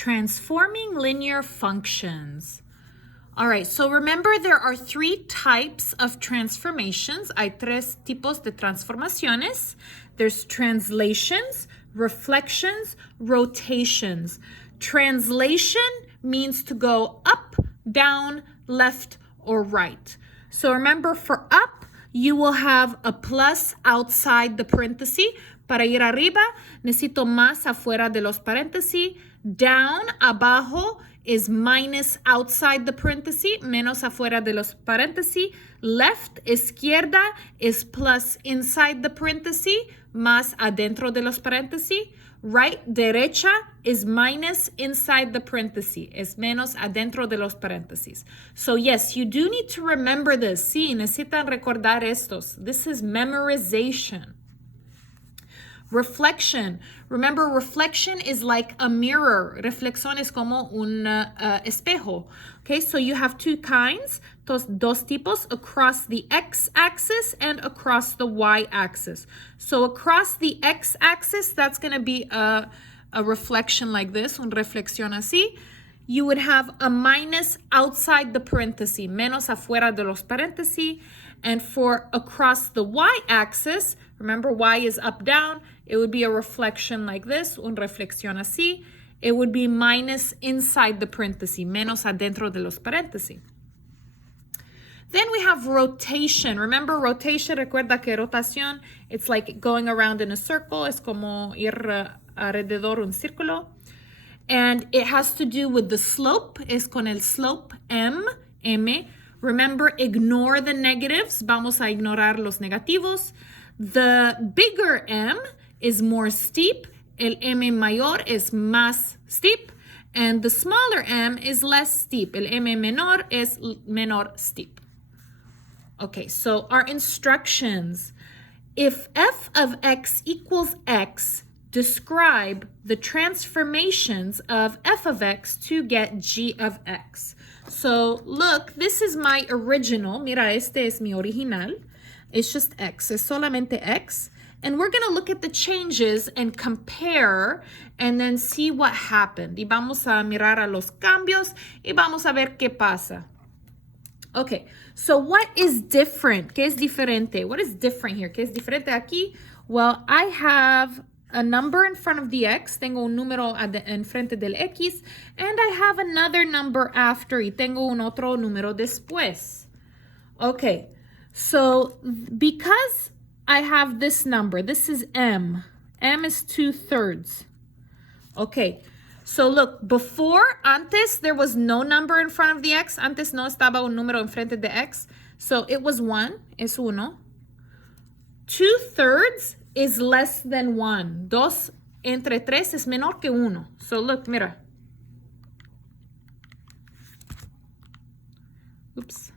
transforming linear functions. All right, so remember there are three types of transformations. Hay tres tipos de transformaciones. There's translations, reflections, rotations. Translation means to go up, down, left, or right. So remember, for up, you will have a plus outside the parenthesis. Para ir arriba, necesito más afuera de los paréntesis. Down, abajo, is minus outside the parenthesis, menos afuera de los paréntesis. Left, izquierda, is plus inside the parenthesis, más adentro de los paréntesis. Right, derecha, is minus inside the parenthesis, es menos adentro de los paréntesis. So yes, you do need to remember this. Sí, necesitan recordar estos. This is memorization. Reflection. Remember, reflection is like a mirror. Reflexión es como un espejo. Okay, so you have two kinds, dos tipos, across the x-axis and across the y-axis. So across the x-axis, that's going to be a reflection like this, una reflexión así. You would have a minus outside the parenthesis, menos afuera de los paréntesis. And for across the y-axis, remember y is up, down, it would be a reflection like this, una reflexión así. It would be minus inside the parenthesis, menos adentro de los paréntesis. Then we have rotation. Remember rotation, recuerda que rotación, it's like going around in a circle, es como ir alrededor un círculo. And it has to do with the slope, es con el slope M. Remember, ignore the negatives, vamos a ignorar los negativos. The bigger M is more steep, el M mayor es más steep, and the smaller M is less steep, el M menor es menor steep. Okay, so our instructions. If f of x equals x, describe the transformations of f of x to get g of x. So look, this is my original. Mira, este es mi original. It's just x, es solamente x. And we're going to look at the changes and compare and then see what happened. Y vamos a mirar a los cambios y vamos a ver qué pasa. Okay, so what is different? ¿Qué es diferente? What is different here? ¿Qué es diferente aquí? Well, I have a number in front of the x, tengo un número en frente del x, and I have another number after, y tengo un otro número después. Okay, so because I have this number, this is m. M is 2/3. Okay, so look, before, antes, there was no number in front of the x. Antes no estaba un número en frente de x. So it was 1, es 1. 2/3 is less than 1. 2 entre 3 es menor que 1. So look, mira. Oops.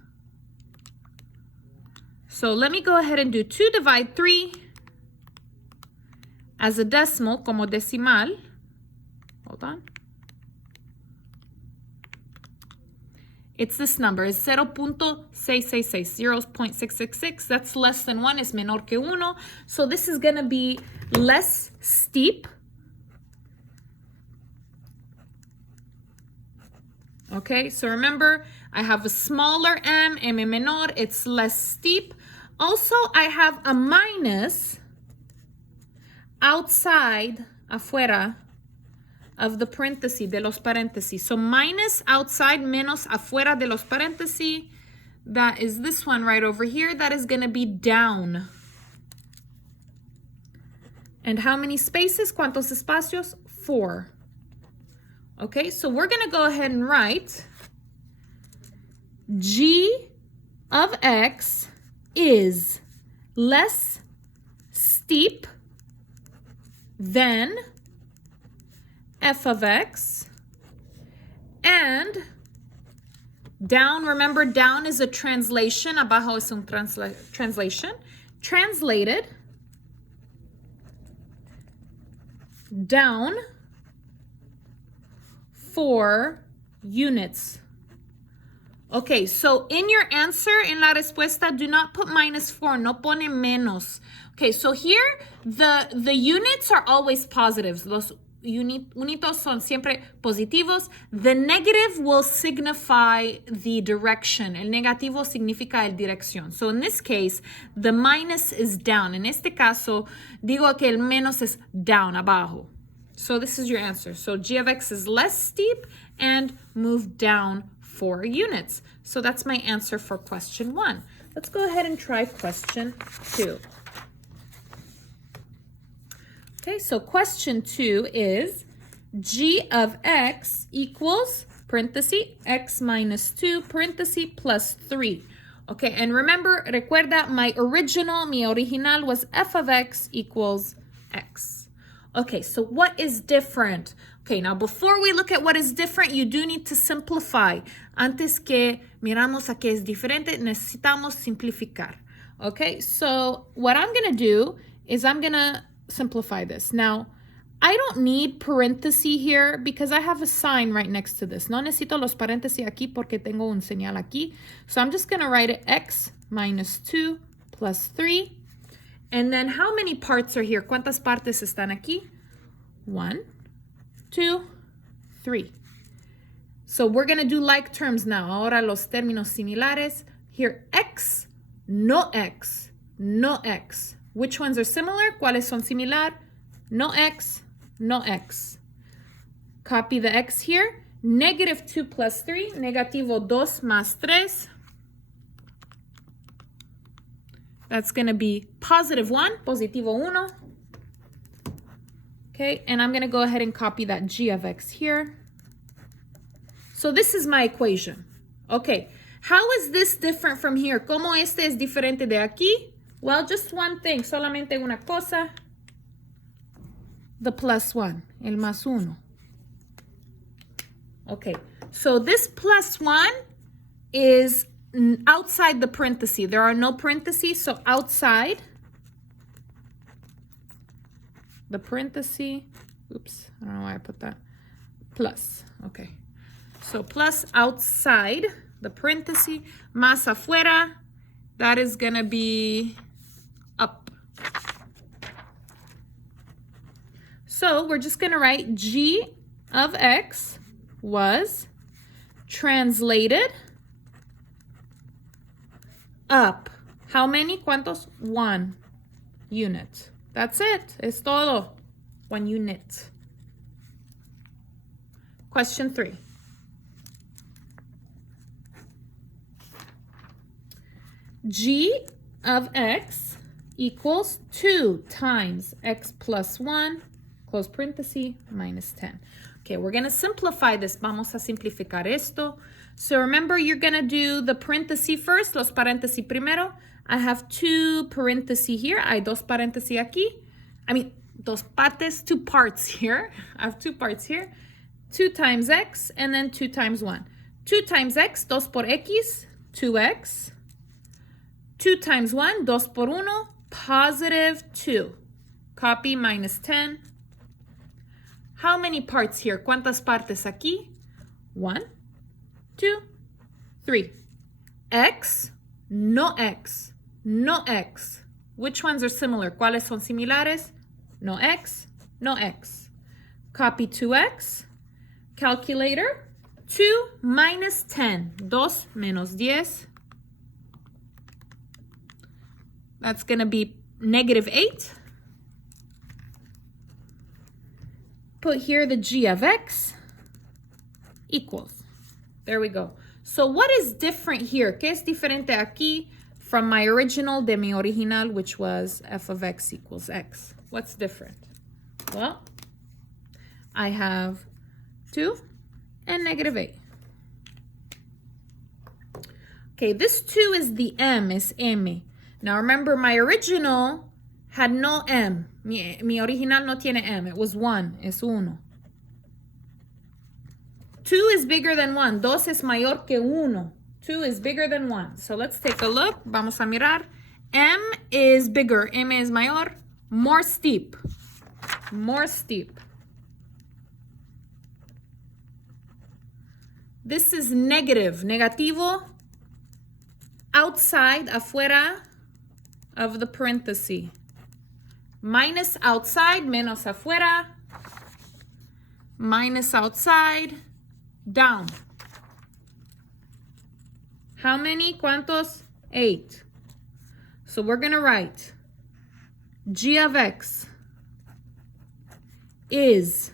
So let me go ahead and do 2 divide 3 as a decimal, como decimal. Hold on. It's this number, it's 0.666, 0.666. That's less than 1, es menor que 1. So this is going to be less steep. Okay, so remember, I have a smaller m, m menor, it's less steep. Also, I have a minus outside, afuera, of the parenthesis, de los paréntesis. So minus outside, menos afuera de los paréntesis. That is this one right over here. That is going to be down. And how many spaces? ¿Cuántos espacios? 4. Okay, so we're going to go ahead and write g of x is less steep than f of x, and down, remember down is a translation, abajo es un translation, translated down 4 units. Okay, so in your answer, en la respuesta, do not put -4, no pone menos. Okay, so here, the units are always positives. unitos son siempre positivos. The negative will signify the direction. El negativo significa el dirección. So in this case, the minus is down. En este caso, digo que el menos es down, abajo. So this is your answer. So g of x is less steep and moved down 4 units. So that's my answer for question 1. Let's go ahead and try question 2. Okay, so question 2 is g of x equals, parenthesis, x minus 2, parenthesis, plus 3. Okay, and remember, recuerda, mi original was f of x equals x. Okay, so what is different? Okay, now before we look at what is different, you do need to simplify. Antes que miramos a qué es diferente, necesitamos simplificar. Okay, so what I'm going to do is I'm going to simplify this. Now, I don't need parenthesis here because I have a sign right next to this. No necesito los paréntesis aquí porque tengo un señal aquí. So I'm just going to write it x minus 2 plus 3. And then how many parts are here? ¿Cuántas partes están aquí? 1, 2, 3. So we're going to do like terms now. Ahora los términos similares. Here, x, no x, no x. Which ones are similar? ¿Cuáles son similar? No x, no x. Copy the x here. Negative 2 plus 3. Negativo 2 más 3. That's going to be positive 1. Positivo 1. Okay, and I'm going to go ahead and copy that g of x here. So this is my equation. Okay, how is this different from here? ¿Cómo este es diferente de aquí? Well, just one thing, solamente una cosa. The plus 1, el más 1. Okay, so this plus 1 is outside the parenthesis. There are no parentheses, so outside the parenthesis, oops, I don't know why I put that, plus, okay. So plus outside the parenthesis, más afuera, that is gonna be up. So we're just gonna write g of x was translated up. How many? ¿Cuántos? 1 unit. That's it. Es todo. 1 unit. Question 3. G of x equals 2 times x plus 1, close parenthesis, minus 10. Okay, we're going to simplify this. Vamos a simplificar esto. So remember, you're going to do the parenthesis first, los paréntesis primero. I have 2 parentheses here. Hay dos paréntesis aquí. Dos partes, 2 parts here. I have 2 parts here. 2 times x, and then 2 times 1. 2 times x, 2 por x, 2x. 2 times 1, 2 por 1, positive 2. Copy minus 10. How many parts here? ¿Cuántas partes aquí? 1, 2, 3. X, no x, no x. Which ones are similar? ¿Cuáles son similares? No x, no x. Copy 2x. Calculator. 2 minus 10. 2 menos 10. That's going to be negative 8. Put here the g of x equals. There we go. So what is different here? ¿Qué es diferente aquí from my original, de mi original, which was f of x equals x? What's different? Well, I have 2 and negative 8. Okay, this 2 is the m, is m. Now remember, my original had no m. Mi original no tiene m. It was 1. Es 1. 2 is bigger than 1. 2 es mayor que 1. 2 is bigger than 1. So let's take a look. Vamos a mirar. M is bigger. M is mayor. More steep. More steep. This is negative. Negativo. Outside, afuera of the parenthesis. Minus outside, menos afuera. minus outside, down. How many? ¿Cuántos? 8. So we're going to write g of x is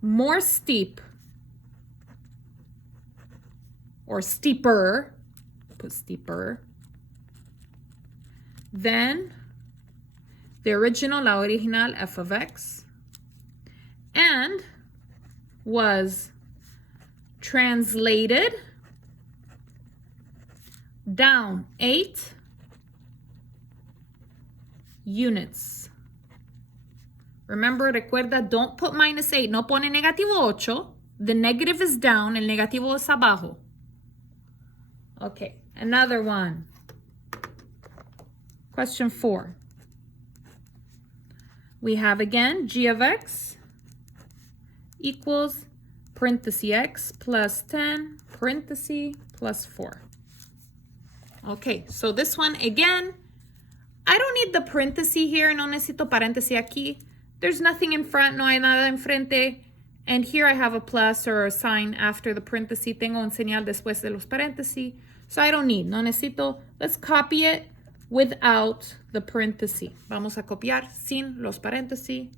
more steep or steeper, put steeper, than the original, la original f of x, and was translated down 8 units. Remember, recuerda, don't put minus 8. No pone negativo 8. The negative is down. El negativo es abajo. Okay, another one. Question 4. We have again g of x equals parenthesis x plus 10 parenthesis plus 4. Okay, so this one again, I don't need the parenthesis here. No necesito paréntesis aquí. There's nothing in front, no hay nada enfrente. And here I have a plus or a sign after the parenthesis. Tengo un señal después de los paréntesis. So I don't need, no necesito. Let's copy it without the parenthesis. Vamos a copiar sin los paréntesis.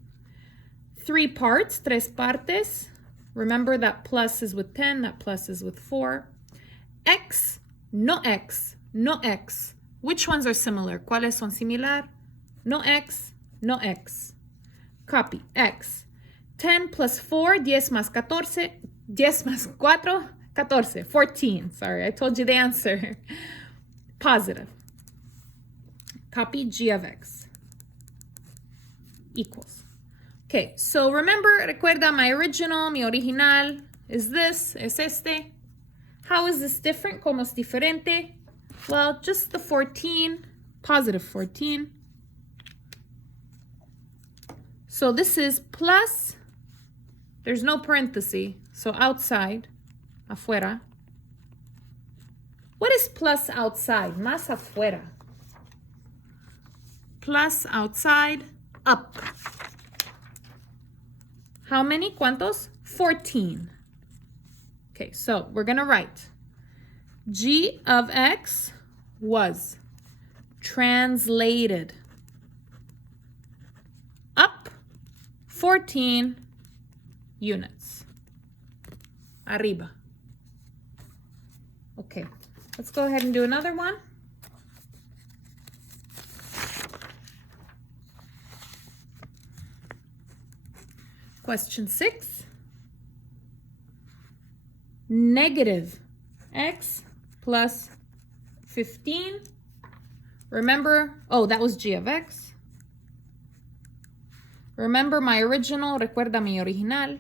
3 parts, 3 partes. Remember that plus is with 10, that plus is with 4. X, no X, no X. Which ones are similar? ¿Cuáles son similar? No X, no X. Copy, X. 10 plus 4, 10 más 14, 10 más 4, 14, 14. Sorry, I told you the answer. Positive. Copy g of x equals. Okay, so remember, recuerda, my original is this, es este. How is this different? ¿Cómo es diferente? Well, just the 14, positive 14. So this is plus, there's no parenthesis, so outside, afuera. What is plus outside? Más afuera. Plus outside, up. How many? ¿Cuántos? 14. Okay, so we're going to write g of x was translated up 14 units. Arriba. Okay, let's go ahead and do another one. Question 6. Negative x plus 15. Remember, oh, that was g of x. Remember my original, recuerda mi original.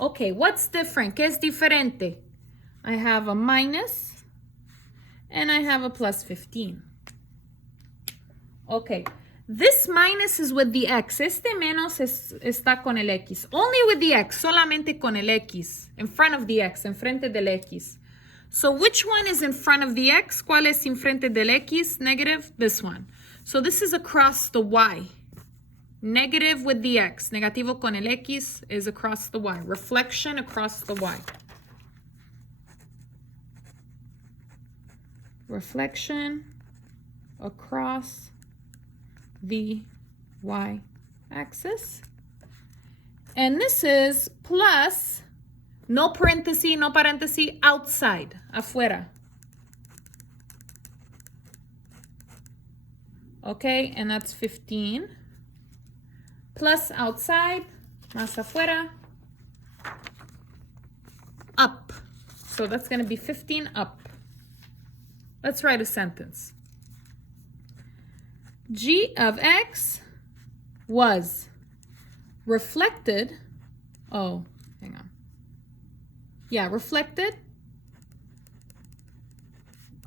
Okay, what's different? ¿Qué es diferente? I have a minus and I have a plus 15. Okay, this minus is with the x. Este menos está con el x. Only with the x, solamente con el x. In front of the x, enfrente del x. So which one is in front of the x? ¿Cuál es enfrente del x? Negative, this one. So this is across the y. Negative with the x. Negativo con el x is across the y. Reflection across the y. Reflection across the y-axis. And this is plus, no parenthesis, no paréntesis, outside, afuera. Okay, and that's 15. Plus outside, más afuera, up. So that's going to be 15 up. Let's write a sentence. G of x was reflected, oh, hang on. Yeah, reflected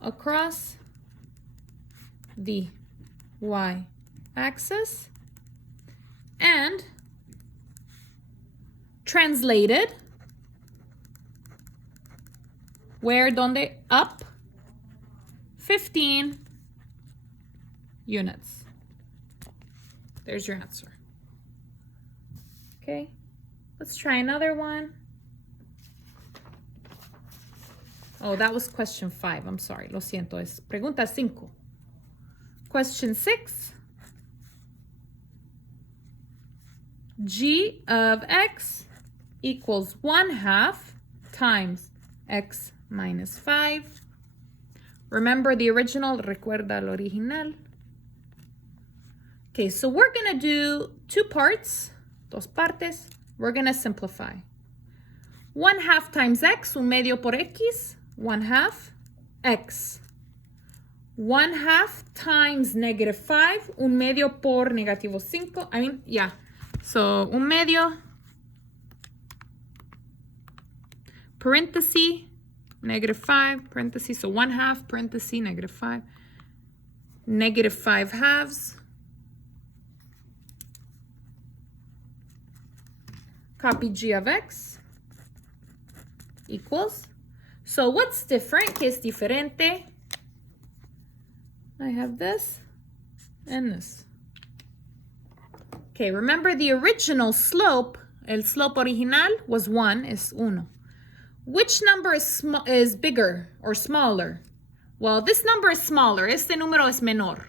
across the y-axis and translated, where, donde, up 15 units. There's your answer. Okay, let's try another one. Oh, that was question 5. I'm sorry. Lo siento. Es pregunta 5. Question 6. G of x equals 1/2 times x minus 5. Remember the original, recuerda lo original. Okay, so we're going to do 2 parts, dos partes. We're going to simplify. 1/2 times x, un medio por x, 1/2 x. 1/2 times -5, un medio por -5. So un medio, paréntesis, -5, paréntesis, so 1/2, paréntesis, -5. -5 halves. Copy g of x equals. So what's different? ¿Qué es diferente? I have this and this. Okay, remember the original slope, el slope original was 1, es 1. Which number is bigger or smaller? Well, this number is smaller. Este número es menor.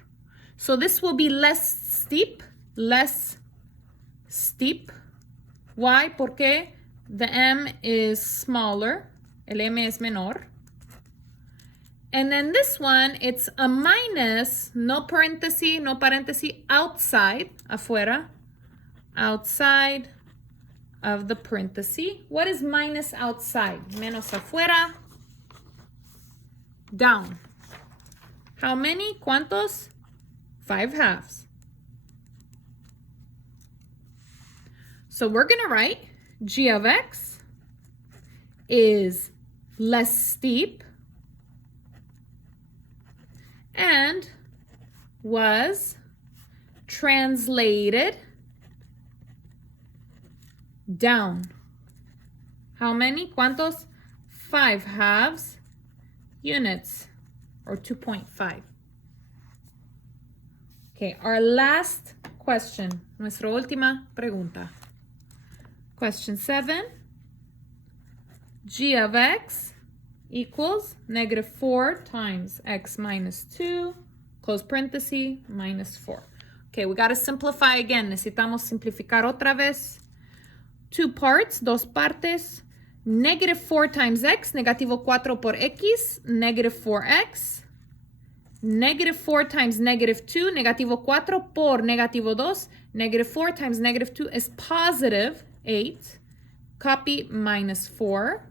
So this will be less steep. Why? Porque the m is smaller. El m es menor. And then this one, it's a minus, no paréntesis, outside, afuera, outside of the parenthesis. What is minus outside? Menos afuera, down. How many? ¿Cuántos? 5 halves. So we're going to write g of x is less steep and was translated down. How many? ¿Cuántos? 5 halves units, or 2.5. Okay, our last question, nuestra última pregunta. Question 7, g of x equals -4 times x minus 2, close parenthesis, minus 4. Okay, we got to simplify again. Necesitamos simplificar otra vez. 2 parts, dos partes. -4 times x, negativo 4 por x, -4x. -4 times -2, negativo 4 por negativo 2. -4 times -2 is positive 8. Copy -4.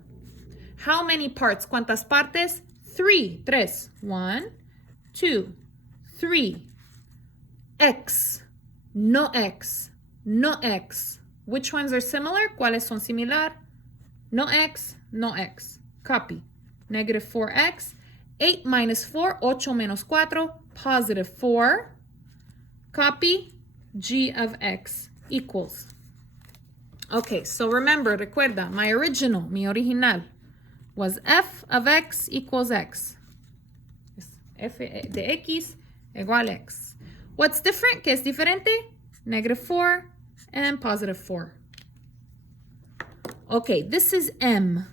How many parts? ¿Cuántas partes? 3. 1, 2, 3. X. No x. No x. Which ones are similar? ¿Cuáles son similar? No x, no x. Copy. -4x. 8 minus 4, 8 menos 4, positive 4. Copy. G of x equals. Okay, so remember, recuerda, mi original, was f of x equals x. F de x igual x. What's different? ¿Qué es diferente? -4 and positive 4. Okay, this is m.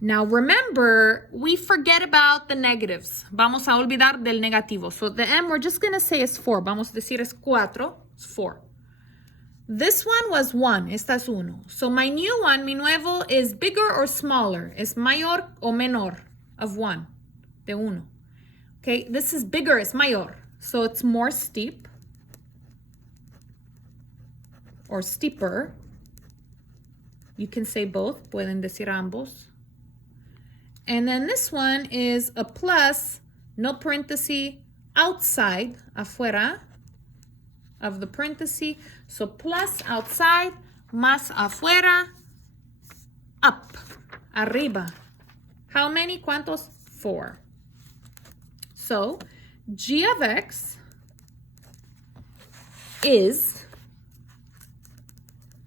Now remember, we forget about the negatives. Vamos a olvidar del negativo. So the m, we're just going to say is 4. Vamos a decir es 4, es 4. This one was 1, esta es 1. So my new one, mi nuevo, is bigger or smaller? Es mayor o menor of 1, de 1. Okay, this is bigger, es mayor. So it's more steep or steeper. You can say both, pueden decir ambos. And then this one is a plus, no parenthesis, outside, afuera of the parenthesis. So plus outside, más afuera, up, arriba. How many? ¿Cuántos? 4. So g of x is,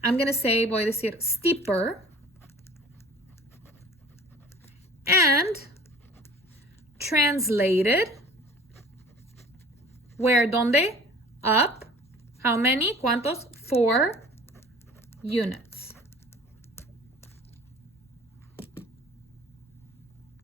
I'm going to say, voy a decir, steeper and translated, where, donde? Up. How many? ¿Cuántos? 4 unit.